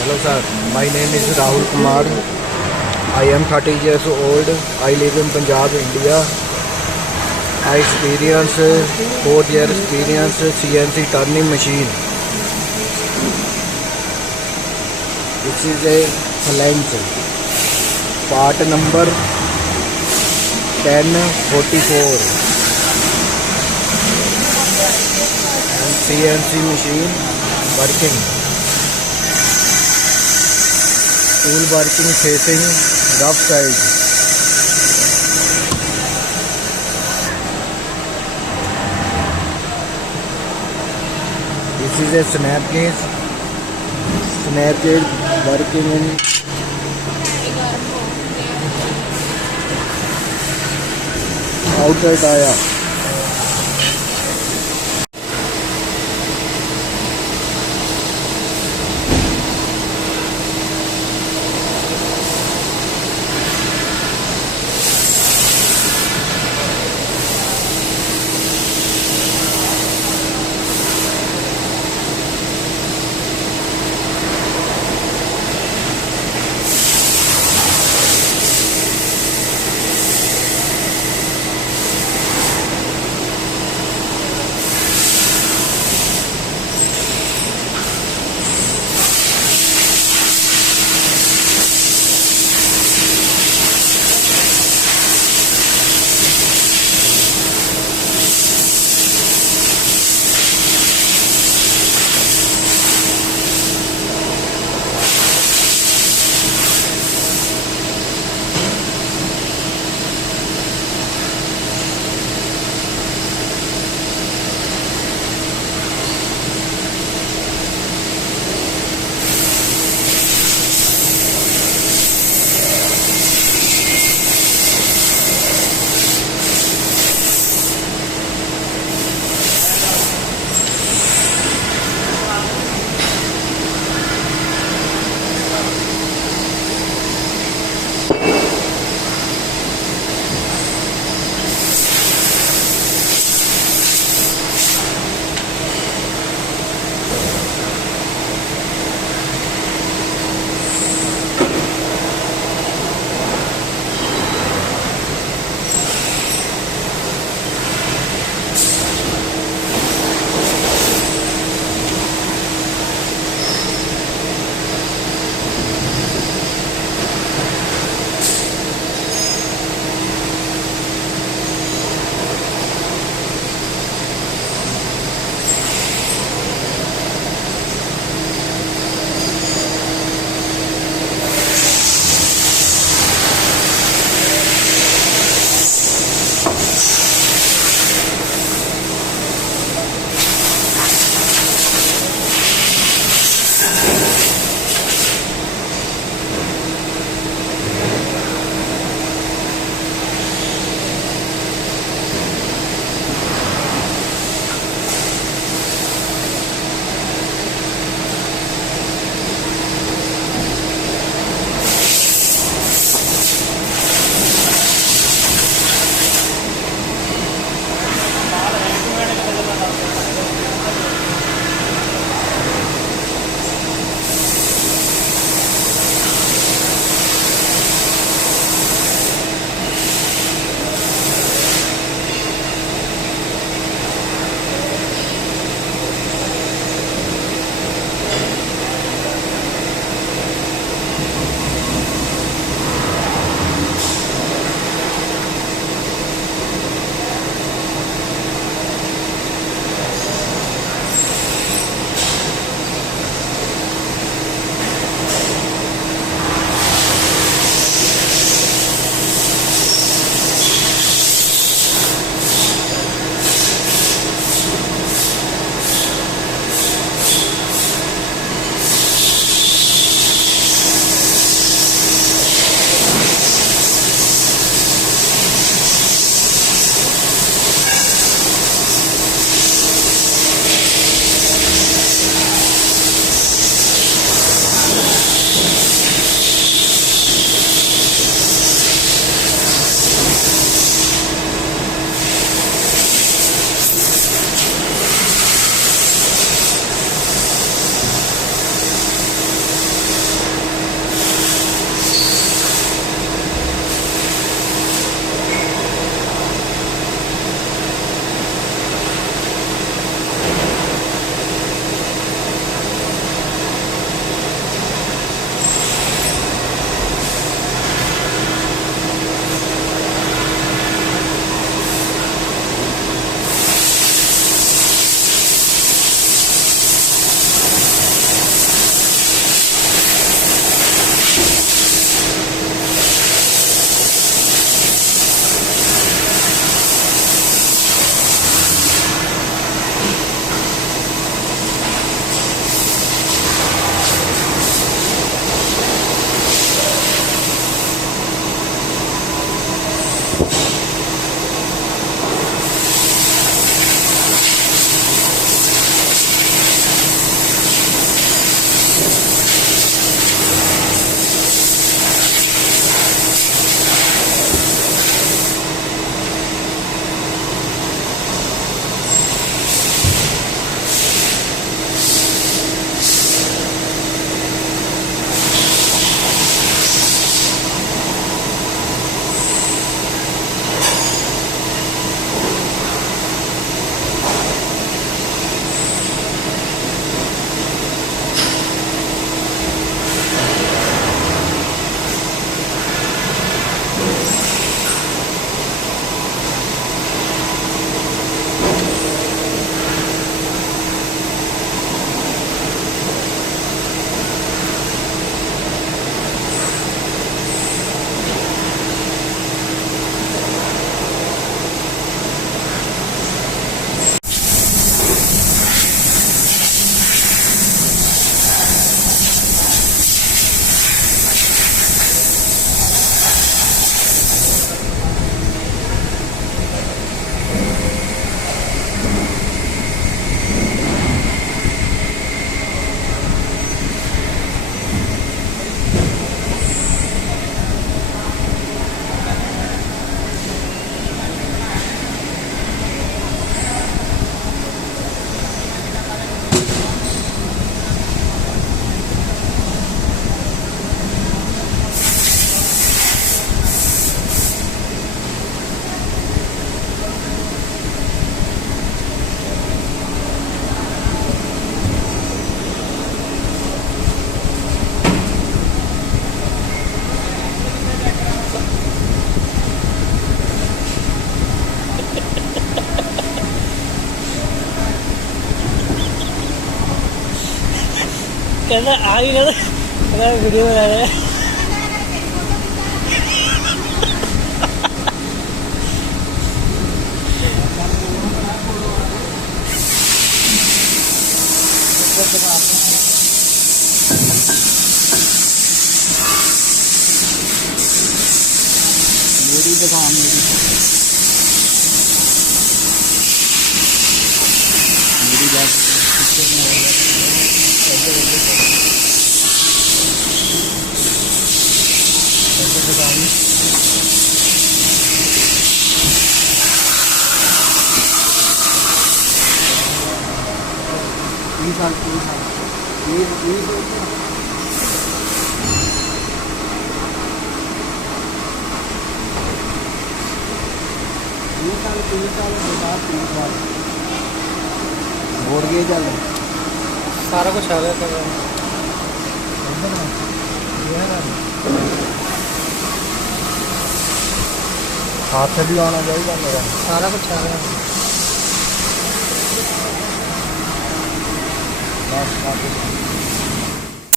Hello sir, my name is Rahul Kumar. I am 30 years old. I live in Punjab, India. I experience 4 year experience CNC turning machine. This is a flange. Part number 1044. And CNC machine working. Tool working facing rough side. This is a snap gauge. Snap gauge working in outer tire. कहता आ ही ना video बना रहे हैं। मेरी दुकान मेरी बात दुकान 20 साल 20 साल 3 साल के बाद 3 साल बोर्ड गए चल सारा कुछ आ गया कर हाथ भी आना चाहिए मेरा सारा कुछ आ गया। बस